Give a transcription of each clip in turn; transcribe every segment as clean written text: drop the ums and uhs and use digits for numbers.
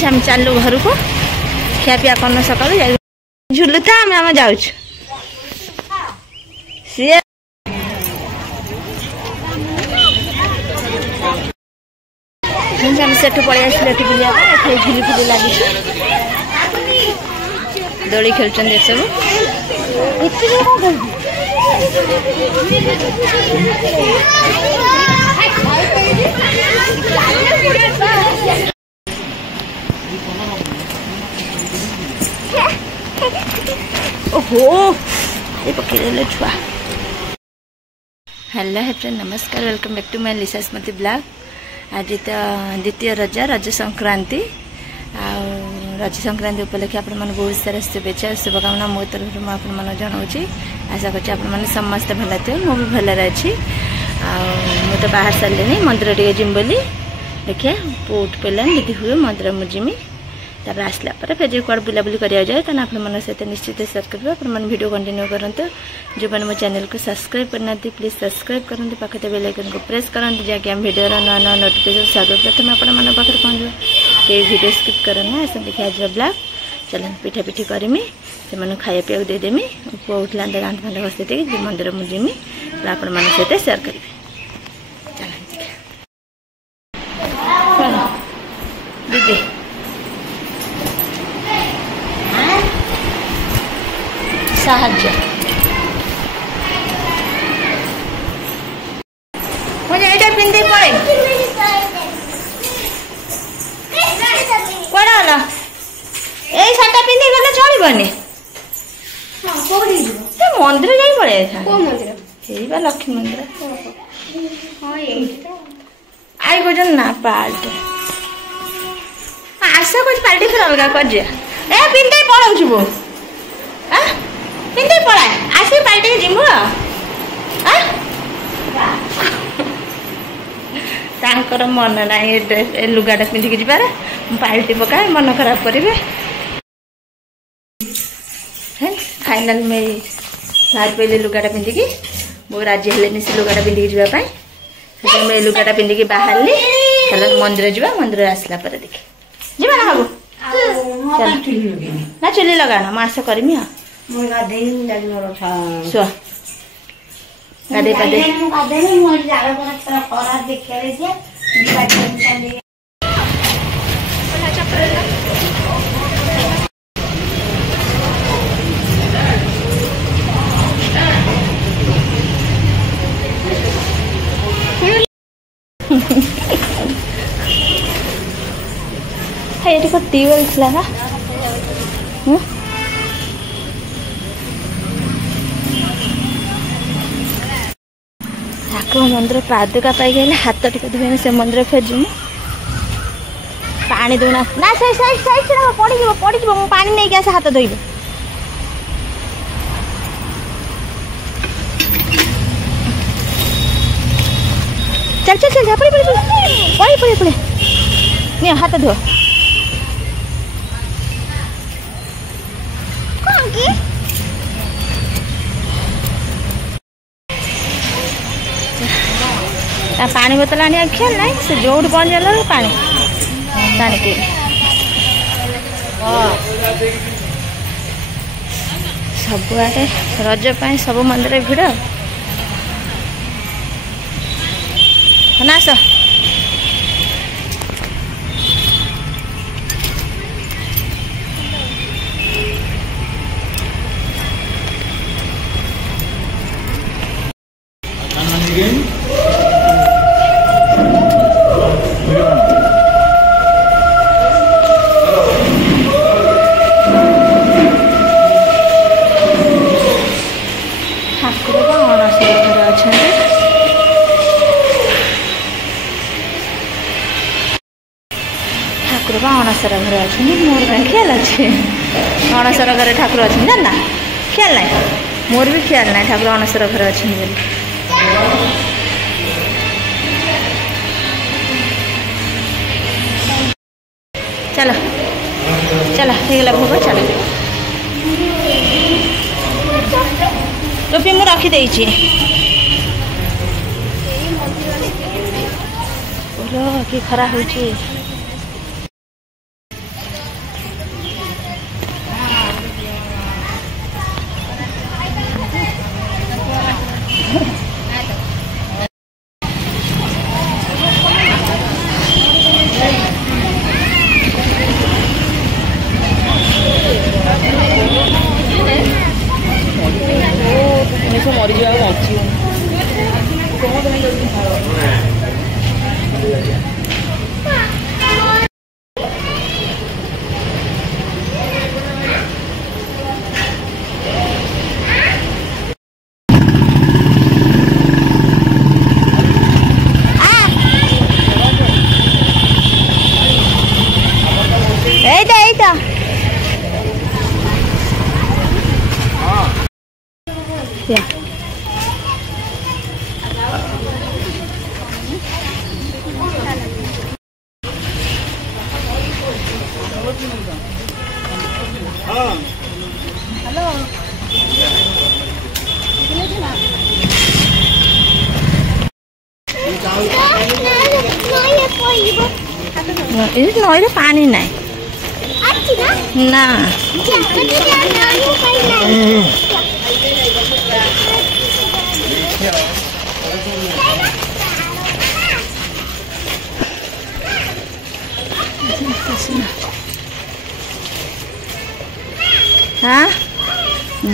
अच्छे आम चलू घर को खियापिया करना सका झुलू था आम जाऊ सी सेठ पलि आसले बुला झुली फुली लगी दोली खेल सब ओहो ये पकड़े छुआ। हेलो है फ्रेंड नमस्कार welcome back to my Lisa Smriti blog. आज तो द्वितीय रज संक्रांति रज संक्रांति उपलक्षे आपण मन बहुत सारा शुभेच्छा शुभकामना मो तरफ मुझे जनाऊँगी। आशा कर समस्ते भल थे मु भी भल अच्छी मु तो बाहर सारे मंदिर टे जिम बोली देखिए पु उठ पानी दीदी हुए मंदिर मुझिमी तापर आसला फिर जो कौन बुलाबुली करा जाए तो आप सहित निश्चित सेयार करेंगे आप वीडियो कंटिन्यू करूँ जो मैंने मो चैनल को सब्सक्राइब करना प्लीज सब्सक्राइब करूँ पाखे बेल आइकन को प्रेस करते जहाँकि हम वीडियो नुआ नुआ नोटिफिकेशन सर्वप्रथम आप पाखे पहुँचो कई वीडियो स्किप करना आस देखिए आज ब्लॉग चल पिठा पिठी करमी से खाया पीवा देदेमी पुआ उठला गांध फांध बसई दे मंदिर मुझिमी आप सहित सेयार करेंगे। दीदी साहाଯ୍य मुझे एटा पिंदी पड़े कोड़ा वाला ए साटा पिंदी गले चलबनी हां कोड़ी तो मंदिर जाई पड़े था को मंदिर हेई बा लक्ष्मी मंदिर हां एई आई को जन ना पाल्ट आशा कुछ पार्टी फिर अलगा कर जे ए पिंदी पड़ौ छबो हां पिंदी पड़ा आसी पार्टी जिमु तांकर मन ना लुगाटा पिंधिक जीवार पाल्टी पकाए मन खराब करेंगे फाइनाल में बाहर पहले लुगाटा पिंधिकी वो राजी हेले से लुगाटा पिंधिक जावाई मैं लुगाटा पिंधिकी बाहरली चल मंदिर जा मंदिर आसला पर देखी जीवा ना बाबू ना चुली लगाना मास करमी शुआ गाधे पादे ये ट्यूबवेल थी ना ठाकुर मंदिर पादुका पाई गए हाथ टिके धोने से मंदिर फेर जीमु पानी दौना ना पड़ मु पानी नहीं आसे हाथ धोब चल चल चल पड़े पड़े पड़े पड़े पड़े नहीं हाथ धो कौन की पानी बोतल आने खेल ना से जोड़ बन जाला पानी पानी पी सबुआटे रज पाई सब मंदिर भिड़ नास अणसर घर अच्छे मोर ख्याल अच्छे अणसर घर ठाकुर अच्छे जाना ख्याल ना मोर भी ख्याल ना ठाकुर अणसर घर अच्छे चलो चलो ठीक है भोग चलो टोपी मुझे रखीदे कि खरा हो नई पानी ना ना हाँ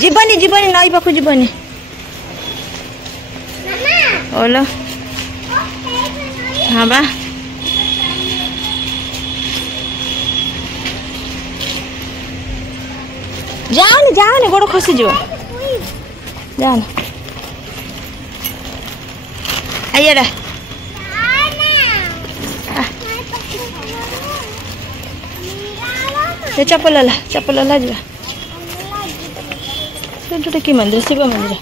जीवनी जीवनी नई पाखु जीवनी ओलो हाँ बा जाओ जाओ गोड़ खसी जो जाओ आइए चप्पल ला जा जोटा कि मंदिर शिव मंदिर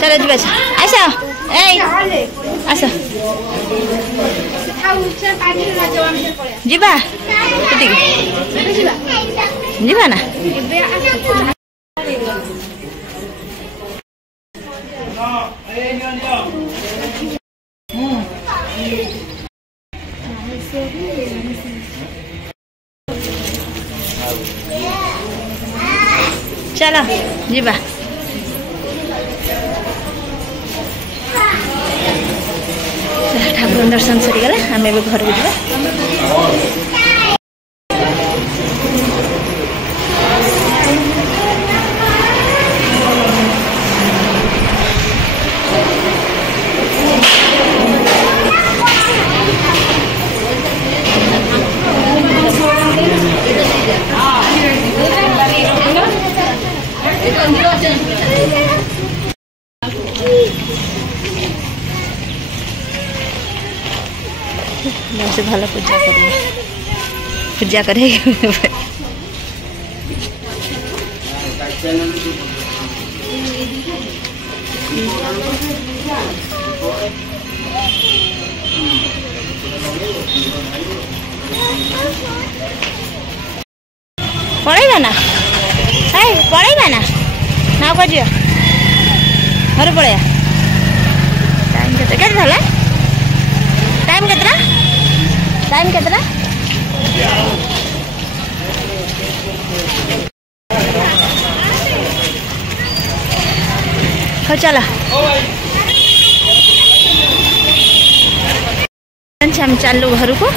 चलो जी आसा आसा जीवा जीवा ना चलो जीवा ठाकुर दर्शन सरीगला आम घर को जा से भलो पूजा करे पढ़ेगा ना पढ़ेगा ना ना कर घर पड़े टाइम के टाइम के टाइम कितना हो चला हम चलू घर को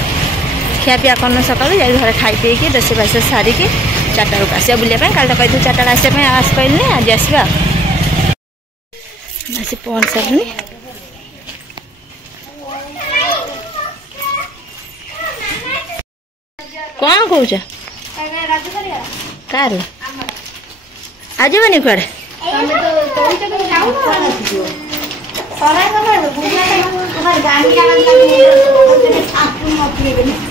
खियापिया करना सका घर खाई पी दस बस सारिकी 4टा बेलू आसा बुलाप कल तो कही 4टा आसपा आस कहली आज आसवा आसी पहुँच सारे कौन कौच कार आज बनी कड़े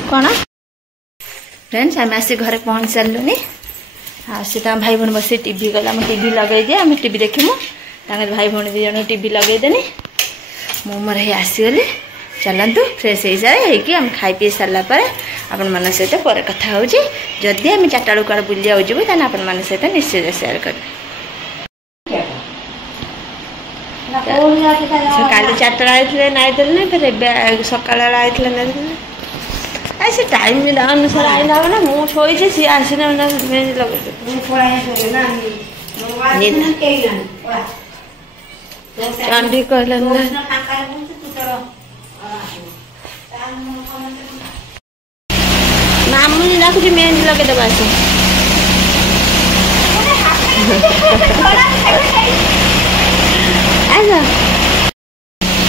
कौन फ्रेंड्स आम आसी घर पहुँच सारूनी आसी भाई भौणी बस टीवी गला टीवी लगे दिए आम टीवी देखमु भाई भौणी 2 जन टीवी लगेदेनी मु मोर आसीगली चलतु फ्रेश हो जाए हम खाई पी सारा आपण मान सहित पर कथा हो जदि आम 4टा बेलू कड़े बुलिया जीवु ताने आपण मान सहित निश्चय शेयर कर काली 4टा आए नाई देने फिर सकाल आए से टाइम भी अनुसार आईला ना मुझे शोचे सी आसना लगे चंडी कहला मामूली रखुची मेहंदी लगे दबा से ऐसा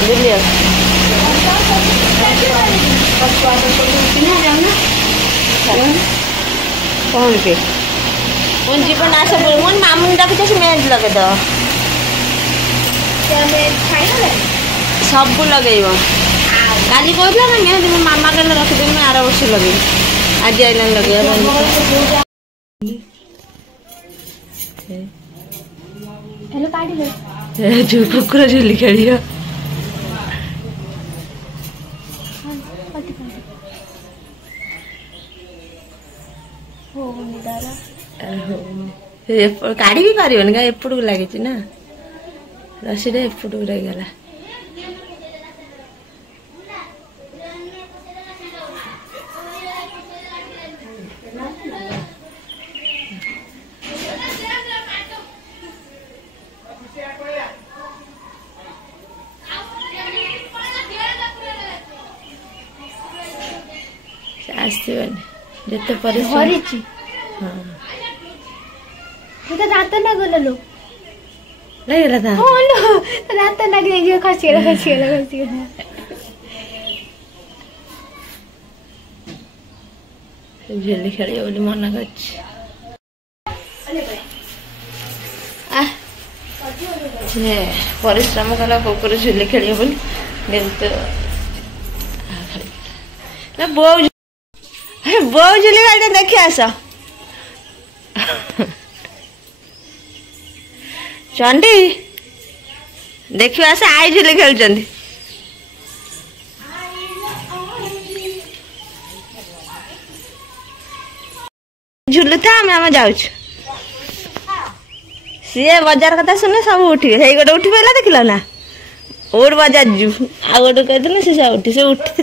बुलियो कौन के उन जीवन आशा बोल मामूली रखुची से मेहंदी लगे दो सब लगे काली कहला ना मेहंदी मो मामा कहला रखिदेवी मैं 8 वर्ष लगे आज आइला लगे हेलो काटी ले जो कुकुर झुली खेलियो काढ़ी भी पारिबन का एपड़ को लगे ना रसी एपड़ को रहीगला जिते परिश्रम हाँ दांत ना गलो लगेला था हो लो दांत ना गए खसिगला झेली खेलियो बोली मना कर परिश्रम कला कुकुर झुली खेलियो बोली बो बो झुली गाड़ी देखी आस चंडी देखियो आस आई झुली खेल झुलु था आम जाऊ सी बजार कथा सुने सब उठे से गोटे उठी पाला देख ना और बजार जु आ गोटे कहते सी उठी से उठी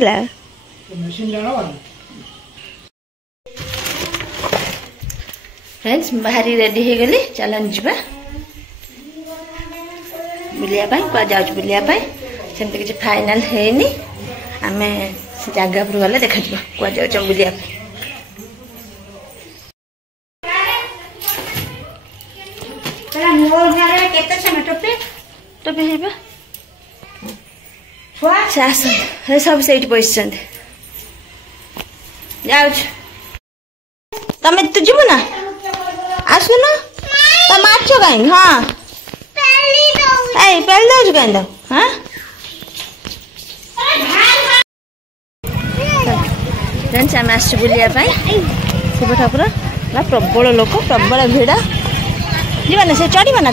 फ्रेंड्स बाहरी रेडी हो गली चलन जा बुलिया क्या जाऊँ बुलिया सेमती किसी फाइनाल हैनी आम से जगह पर गले देखा क्या जाऊँ बुलिया सब से बस जाऊ तमें तू जीव ना आसुन तुम आछ कहीं हाँ पहले दौर कहीं दो हाँ फ्रेंड्स आम आस बुलिया शिव ठाकुर प्रबल लोक प्रबल भिड़ जीवन से चढ़ा ना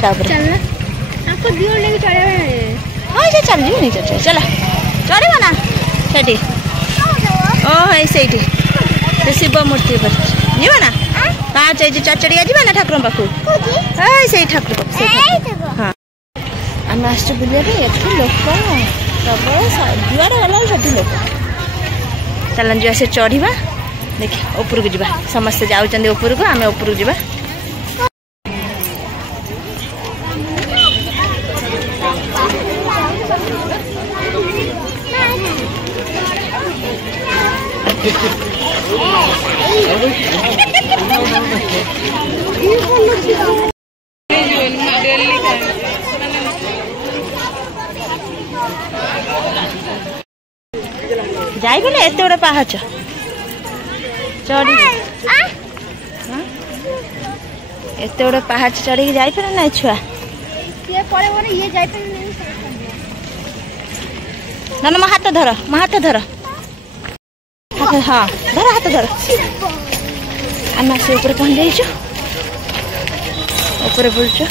हाँ से चल जी चल चढ़ा ना से ओ शिव मूर्ति पर जीव ना पाँच चढ़िया जीवा ना ठाकुर पाखु से ठाकुर हाँ आम आस बुलिया लोक प्रबल जुआड़े गला से लोक चलन जा से चढ़ा देखिए ऊपर को जा समस्ते जाऊँ ऊपर को आम ऊपर को जा जाइबे एत बड़े पाहाच चढ़ी एत बड़े पाहाच चढ़ी जापर ना छुआ ना मो हाथ धर हाँ धर हाथ धर आम से ऊपर पहुंच जाइचु ऊपर बुलचु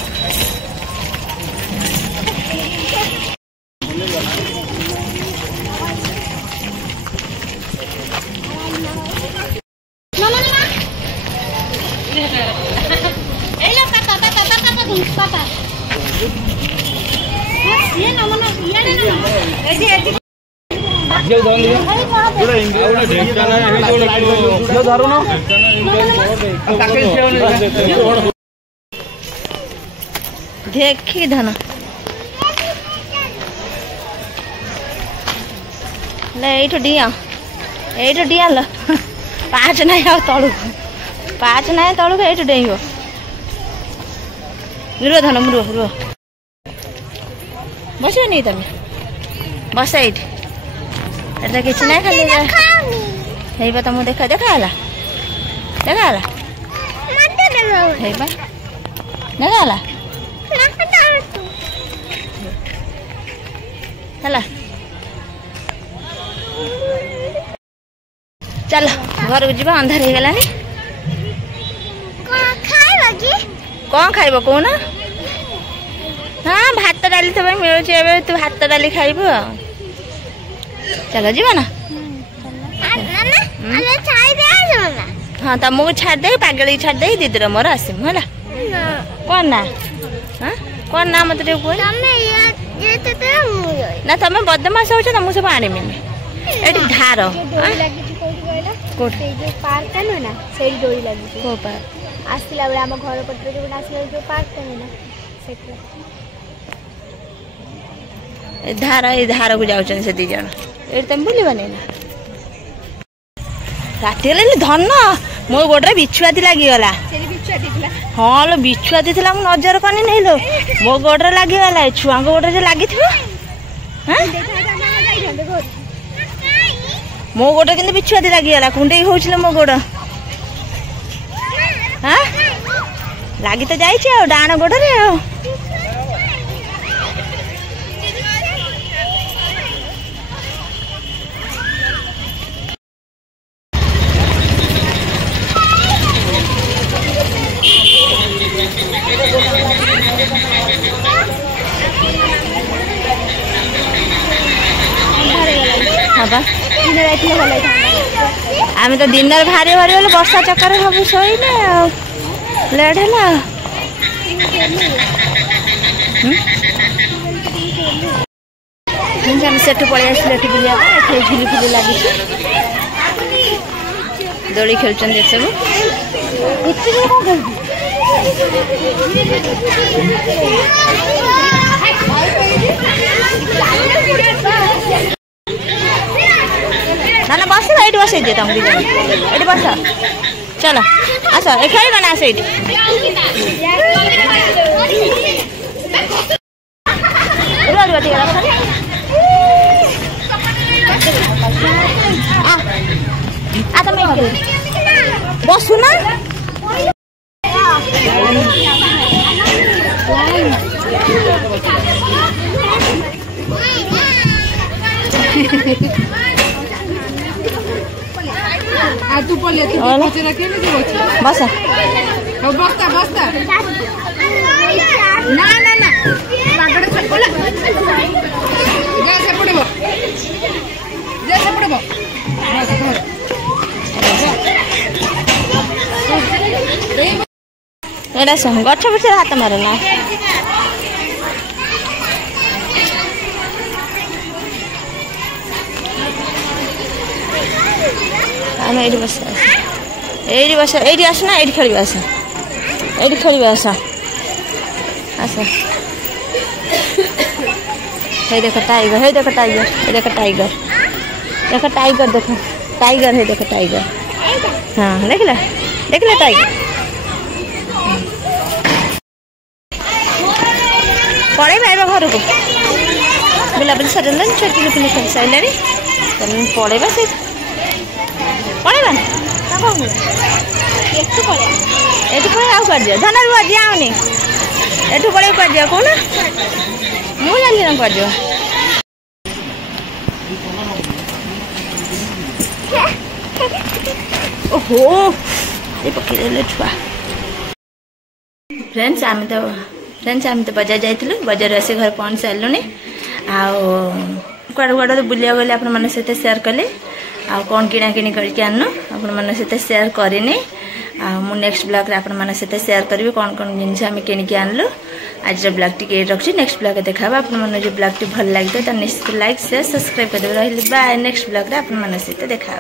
देखी धन ले डिया ल पाँच ना तलू पाँच ना तलू ये डेब रुह धन रुह रुह बस नहीं तुम बस ये किसी ना खाली तुमको देखा देखा देखा देखा चल घर को जी अंधार हो गलानी कौन खाइब कौन हाँ भात डाली सब मिलूँ तू भात डाली खाइब चलो जीव ना हाँ तुमको छाड़दे पागल छाड़दे दीदी मोर आसमु है कौन ना हाँ कौन ना मत ना तुम बदमाश हो तुमको सब आणमी ये धार आसला बेले आम घर पटे जो आसला जो पार्क ना धार ये धार को जाऊँ से दी जन ये तुम बुलवानी ना राति धन मो गोटे बिछुआती लगिगला हाँ लो बिछुआती नजर कनी नहीं लो मो गोटे लगिगला छुआ गोटे लगी मो गोटे कि बिछुआती लगिगला कुंडे हो मो गोड़ हाँ लगी तो जाइए डाण गोड़े आम तो दिन भारी भारी बोले वर्षा चक्कर सब शोने लेट है सेठ पलि आसले बुला झिली फुली लगी दोली खेल सब ना बस ये बस तुम दी जन ये बस चलो आस ए खेल ना आस ये तुम बसु ना तू पले तू पचरा के नहीं बस बस्ता बस्ता बस्ता ना ना ना बागड़ से बोला जैसे पड़बो एडा सम गछ पछ हाथ मारना आम ये बस ये बस ये आसना ये खेल आस ये खेल आस आस हे देख टाइगर हे देख टाइगर हे देख टाइगर देख टाइगर देख टाइगर है देख टाइगर हाँ देख ले टाइगर पड़े भाई घर को बुलाबुली सर छोटी पिली खेल सारे पड़ेगा से पड़ेगा ये धन रुआ जाऊनी एठू पड़े कर दिया कौन मुझे जानी ना कर दियो ओहो ये पकड़े छुआ फ्रेंड्स आम तो बजार जाइलु बजार आसी घर पहुँच सारूँ कड़े कड़े बुलिया गले आपण मन सहित सेयार कले आ कौन किना किणी करके आनु आपण मन सहित सेयार करनी मु नेक्स्ट ब्लॉग रे आपण मन सहित सेयार करबी कौन कौन जिनस आम किणिकी आनलु आज ब्लॉग टी रखी नेक्स्ट ब्लॉग देखा आपण मन जो ब्लॉग टी भल लगे तो निश्चित लाइक शेयर सब्सक्राइब कर दे रही बाय नेक्स्ट ब्लॉग रे आपण मन सहित देखा।